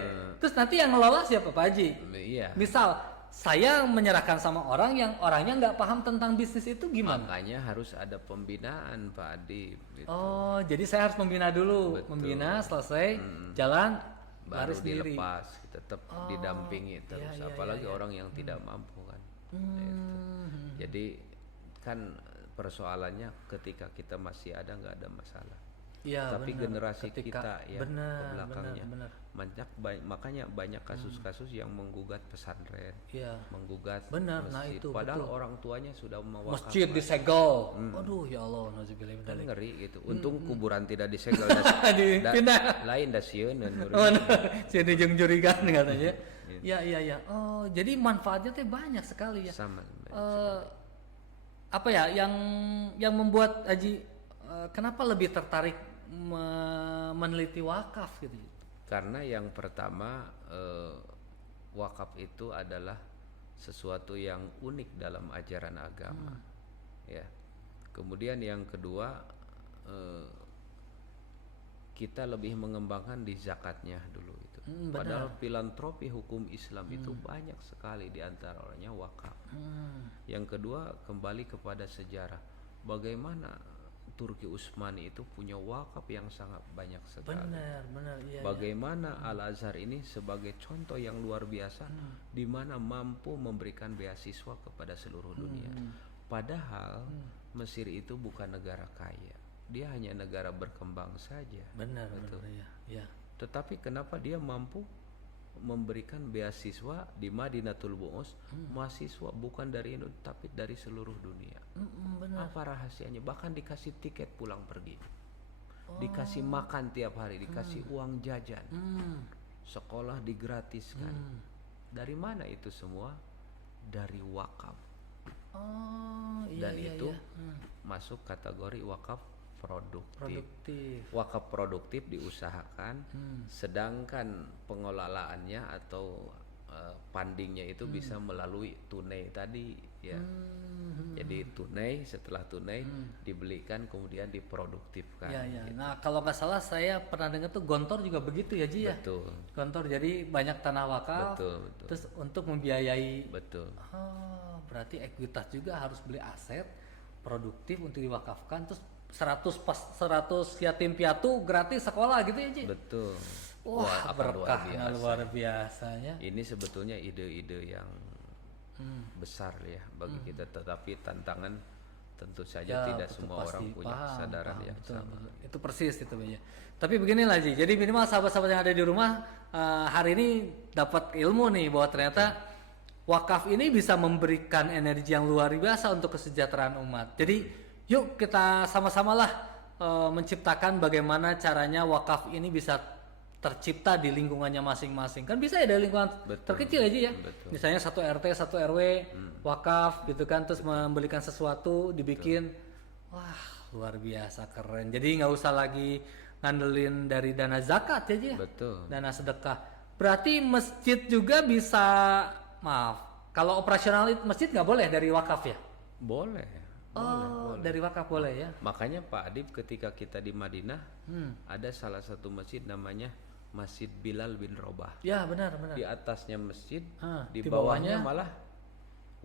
Terus nanti yang ngelola siapa, Pak Haji? Iya. Misal saya menyerahkan sama orang yang orangnya nggak paham tentang bisnis itu gimana? Makanya harus ada pembinaan Pak Adib. Gitu. Oh, jadi saya harus membina dulu. Betul. Membina, selesai, jalan, Baru lari sendiri. dilepas, tetap didampingi terus. iya, Apalagi orang yang tidak mampu kan. Gitu. Jadi kan persoalannya ketika kita masih ada nggak ada masalah. Iya, Tapi benar. generasi kita ya benar, ke belakangnya benar. makanya banyak kasus-kasus yang menggugat pesantren, Iya. menggugat Benar, masjid, nah itu, padahal betul. orang tuanya sudah mewakafkan. Masjid disegel. Aduh, ya Allah, nauzubillah min Kan dzalik. ngeri gitu. Untung kuburan tidak disegel. Dipindah. Lain dah sieun dan ngeri. Oh, jadi jeung jurigan katanya. Iya. Oh, jadi manfaatnya teh banyak sekali ya. Sama. Apa ya yang membuat Haji kenapa lebih tertarik meneliti wakaf gitu? Karena yang pertama wakaf itu adalah sesuatu yang unik dalam ajaran agama, ya. Kemudian yang kedua kita lebih mengembangkan di zakatnya dulu itu. Padahal filantropi hukum Islam itu banyak sekali, di antaranya wakaf. Yang kedua kembali kepada sejarah, bagaimana Turki Utsmani itu punya wakaf yang sangat banyak sekali. Benar, iya. Bagaimana Al-Azhar ini sebagai contoh yang luar biasa, di mana mampu memberikan beasiswa kepada seluruh dunia. Padahal Mesir itu bukan negara kaya, dia hanya negara berkembang saja. Benar, iya. Tetapi kenapa dia mampu memberikan beasiswa di Madinatul Bu'us, mahasiswa bukan dari Indonesia tapi dari seluruh dunia. Benar. Apa rahasianya? Bahkan dikasih tiket pulang pergi, dikasih makan tiap hari, dikasih uang jajan, sekolah digratiskan. Dari mana itu semua? Dari wakaf. Oh, iya. Dan itu masuk kategori wakaf produktif. Wakaf produktif diusahakan, sedangkan pengelolaannya atau fundingnya itu bisa melalui tunai tadi ya. Jadi tunai, setelah tunai dibelikan kemudian diproduktifkan. Iya. Gitu. Nah, kalau nggak salah saya pernah dengar tuh Gontor juga begitu ya Ji ya. Betul. Gontor jadi banyak tanah wakaf. Betul. Terus untuk membiayai. Betul. Oh, berarti ekuitas juga harus beli aset produktif untuk diwakafkan, terus 100 yatim piatu gratis sekolah gitu ya Ji. Betul. Wah, akan berkahnya luar biasanya. Ini sebetulnya ide-ide yang besar ya bagi kita, tetapi tantangan tentu saja tidak betul, semua pasti. orang punya kesadaran yang betul, sama. betul. Itu persis itu ya. Tapi beginilah Ji, jadi minimal sahabat-sahabat yang ada di rumah hari ini dapat ilmu nih bahwa ternyata wakaf ini bisa memberikan energi yang luar biasa untuk kesejahteraan umat. Jadi yuk kita sama-samalah menciptakan bagaimana caranya wakaf ini bisa tercipta di lingkungannya masing-masing. Kan bisa ya dari lingkungan terkecil aja ya. Betul. Misalnya 1 RT, 1 RW wakaf gitu kan, terus membelikan sesuatu dibikin. Wah, luar biasa keren. Jadi nggak usah lagi ngandelin dari dana zakat aja ya. Betul. Dana sedekah. berarti masjid juga bisa, maaf, kalau operasional masjid nggak boleh dari wakaf ya? Boleh. Oh, dari wakaf boleh ya? Makanya Pak Adib ketika kita di Madinah ada salah satu masjid namanya Masjid Bilal bin Robah. Ya benar benar. Di atasnya masjid, di di bawahnya bawahnya malah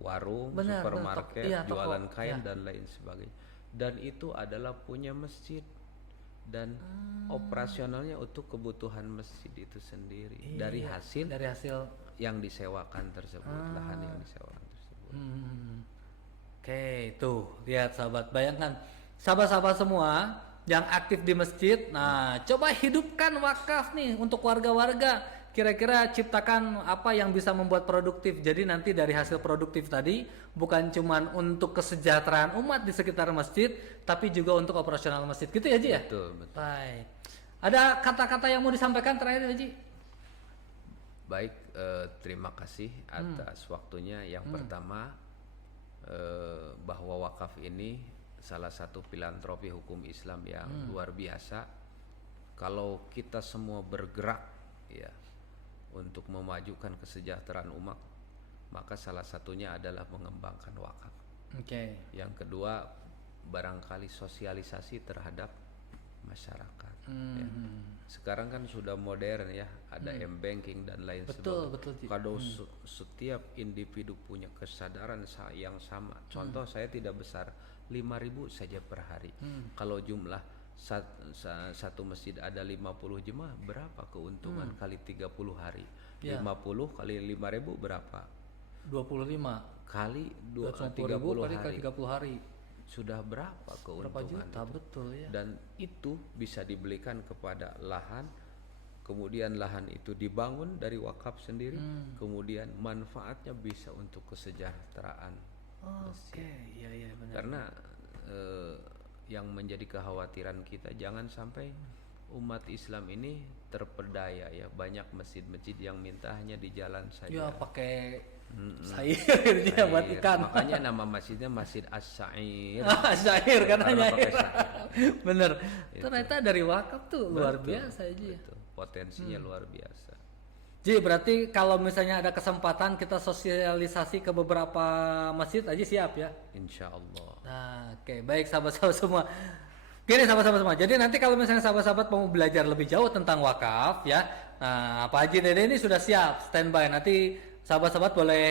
warung, benar, supermarket, iya, jualan toko, kain ya. dan lain sebagainya. Dan itu adalah punya masjid dan operasionalnya untuk kebutuhan masjid itu sendiri dari hasil Dari hasil. yang disewakan tersebut, lahan yang disewakan tersebut. Oke, tuh lihat sahabat, bayangkan sahabat-sahabat semua yang aktif di masjid. Nah, coba hidupkan wakaf nih untuk warga-warga. Kira-kira ciptakan apa yang bisa membuat produktif. Jadi nanti dari hasil produktif tadi bukan cuman untuk kesejahteraan umat di sekitar masjid, tapi juga untuk operasional masjid. Gitu ya, Ji ya? Betul, betul. Baik. Ada kata-kata yang mau disampaikan terakhir, Haji? Baik, terima kasih atas waktunya. Yang pertama, bahwa wakaf ini salah satu filantropi hukum Islam yang luar biasa. Kalau kita semua bergerak ya untuk memajukan kesejahteraan umat, maka salah satunya adalah mengembangkan wakaf. Oke. Yang kedua, barangkali sosialisasi terhadap masyarakat. Ya. Sekarang kan sudah modern ya, ada m-banking dan lain Betul, sebagainya. betul, Ci. Kalau setiap individu punya kesadaran yang sama, contoh saya tidak besar, 5.000 saja per hari. Kalau jumlah satu masjid ada 50 jemaah, berapa keuntungan kali 30 hari? Ya. 50 kali 5.000 berapa? 25 Kali 250.000 kali hari. 30 hari. Sudah berapa keuntungan? Berapa juta, itu? betul ya. Dan itu bisa dibelikan kepada lahan, kemudian lahan itu dibangun dari wakaf sendiri, kemudian manfaatnya bisa untuk kesejahteraan. Oke, iya iya benar. Karena yang menjadi kekhawatiran kita jangan sampai umat Islam ini terperdaya ya, banyak masjid-masjid yang minta hanya di jalan saja. Ya pakai sayur dia buat ikan. Makanya nama masjidnya Masjid As-Sa'ir. Syair kan hanya pakai air. syair. Bener. Ternyata dari wakaf tuh luar Betul, biasa aja ya. betul. Potensinya luar biasa. Ji, berarti kalau misalnya ada kesempatan kita sosialisasi ke beberapa masjid aja siap ya. Insya Allah. Nah, oke, baik sahabat-sahabat semua. Gini sahabat-sahabat semua. Jadi nanti kalau misalnya sahabat-sahabat mau belajar lebih jauh tentang wakaf ya, nah Pak Haji Dede ini sudah siap standby. Nanti sahabat-sahabat boleh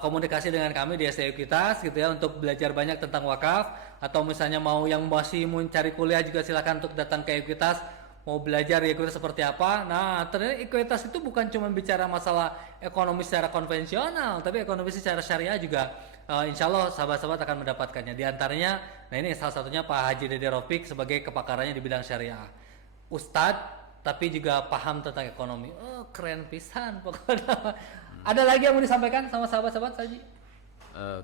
komunikasi dengan kami di STUkitas gitu ya untuk belajar banyak tentang wakaf, atau misalnya mau yang masih mau cari kuliah juga silakan untuk datang ke Ekuitas. Mau belajar ya Ekuitas seperti apa. Nah ternyata Ekuitas itu bukan cuma bicara masalah ekonomi secara konvensional, tapi ekonomi secara syariah juga insya Allah sahabat-sahabat akan mendapatkannya. Di antaranya, nah ini salah satunya Pak Haji Dede Rofik sebagai kepakarannya di bidang syariah, Ustadz tapi juga paham tentang ekonomi. Oh keren pisan pokoknya. Ada lagi yang mau disampaikan sama sahabat-sahabat Haji?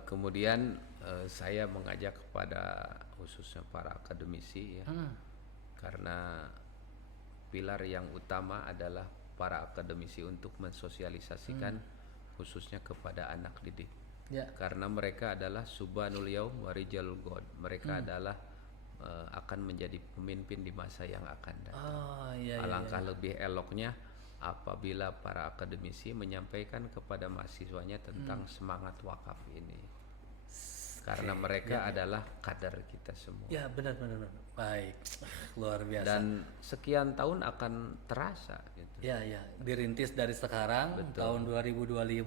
Kemudian saya mengajak kepada khususnya para akademisi ya, karena pilar yang utama adalah para akademisi untuk mensosialisasikan khususnya kepada anak didik. Ya. Karena mereka adalah subhanul yaum wa rijalul ghad. Mereka adalah akan menjadi pemimpin di masa yang akan datang. Oh, iya, Alangkah lebih eloknya apabila para akademisi menyampaikan kepada mahasiswanya tentang semangat wakaf ini. Karena mereka adalah kader kita semua. Ya benar. Baik, luar biasa. Dan sekian tahun akan terasa gitu. Ya, dirintis dari sekarang. Betul. Tahun 2025.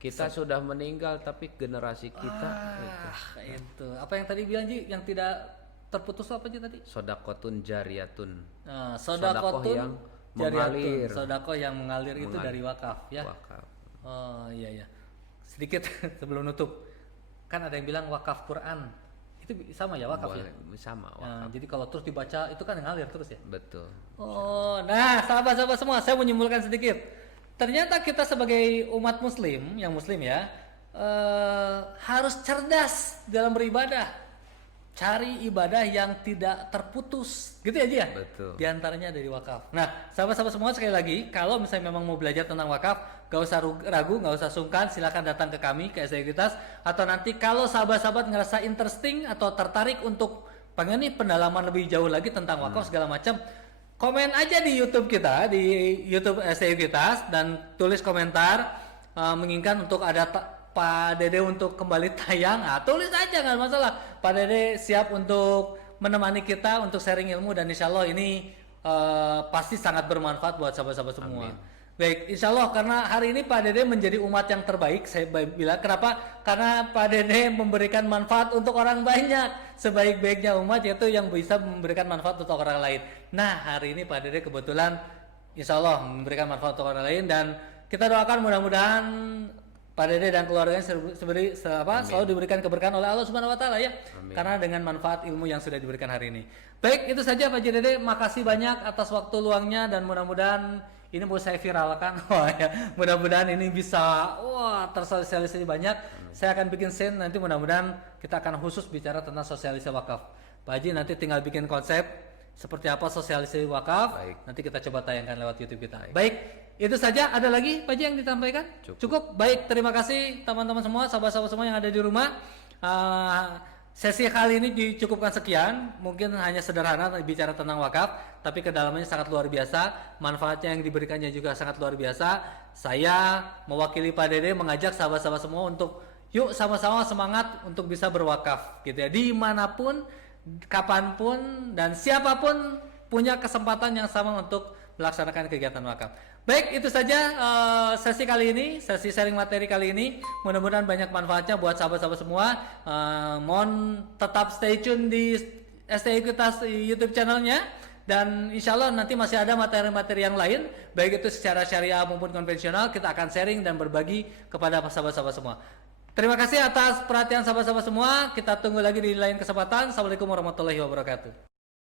Kita sudah meninggal tapi generasi kita Itu. Apa yang tadi bilang Ji? Yang tidak terputus apa Ji tadi? sodakotun jariyatun. Sodakoh yang mengalir. Sodakoh yang mengalir itu dari wakaf ya. Wakaf. Oh iya. Sedikit sebelum nutup. Kan ada yang bilang wakaf Quran. Itu sama ya wakaf ya? Sama wakaf. Nah, jadi kalau terus dibaca itu kan ngalir terus ya? Betul. Oh, nah sahabat-sahabat semua, saya mau menyimpulkan sedikit. Ternyata kita sebagai umat muslim, yang muslim ya, harus cerdas dalam beribadah. Cari ibadah yang tidak terputus, gitu ya Ji ya? Betul. Di antaranya dari wakaf. Nah, sahabat-sahabat semua sekali lagi, kalau misalnya memang mau belajar tentang wakaf, gak usah ragu, gak usah sungkan, silakan datang ke kami, ke STUkitas. Atau nanti kalau sahabat-sahabat ngerasa interesting atau tertarik untuk pengen nih pendalaman lebih jauh lagi tentang wakaf segala macam, komen aja di YouTube kita, di YouTube STI Kita, dan tulis komentar menginginkan untuk ada Pak Dede untuk kembali tayang. Nah, tulis aja nggak masalah. Pak Dede siap untuk menemani kita untuk sharing ilmu, dan insya Allah ini pasti sangat bermanfaat buat sahabat-sahabat semua. Amin. Baik, insya Allah karena hari ini Pak Dede menjadi umat yang terbaik, saya bilang. Kenapa? Karena Pak Dede memberikan manfaat untuk orang banyak. Sebaik-baiknya umat yaitu yang bisa memberikan manfaat untuk orang lain. Nah, hari ini Pak Dede kebetulan insya Allah memberikan manfaat untuk orang lain, dan kita doakan mudah-mudahan Pak Dede dan keluarganya selalu diberikan keberkahan oleh Allah Subhanahu wa taala ya. Amin. Karena dengan manfaat ilmu yang sudah diberikan hari ini. Baik, itu saja Pak Dede. Makasih banyak atas waktu luangnya, dan mudah-mudahan ini mau saya viralkan. Wah ya, mudah-mudahan ini bisa tersosialisasi banyak. Saya akan bikin scene nanti, mudah-mudahan kita akan khusus bicara tentang sosialisasi wakaf. Pak Haji nanti tinggal bikin konsep seperti apa sosialisasi wakaf. Baik. Nanti kita coba tayangkan lewat YouTube kita. Baik, itu saja. Ada lagi Pak Haji yang disampaikan? Cukup. Baik, terima kasih teman-teman semua, sahabat-sahabat semua yang ada di rumah. Sesi kali ini dicukupkan sekian. Mungkin hanya sederhana bicara tentang wakaf, tapi kedalamannya sangat luar biasa. Manfaatnya yang diberikannya juga sangat luar biasa. Saya mewakili Pak Dede mengajak sahabat-sahabat semua untuk yuk sama-sama semangat untuk bisa berwakaf gitu ya. Dimanapun, kapanpun, dan siapapun punya kesempatan yang sama untuk melaksanakan kegiatan wakaf. Baik, itu saja sesi kali ini, sesi sharing materi kali ini. Mudah-mudahan banyak manfaatnya buat sahabat-sahabat semua. Mohon tetap stay tune di STI Kita YouTube channelnya, dan insya Allah nanti masih ada materi-materi yang lain, baik itu secara syariah maupun konvensional. Kita akan sharing dan berbagi kepada sahabat-sahabat semua. Terima kasih atas perhatian sahabat-sahabat semua. Kita tunggu lagi di lain kesempatan. Assalamualaikum warahmatullahi wabarakatuh.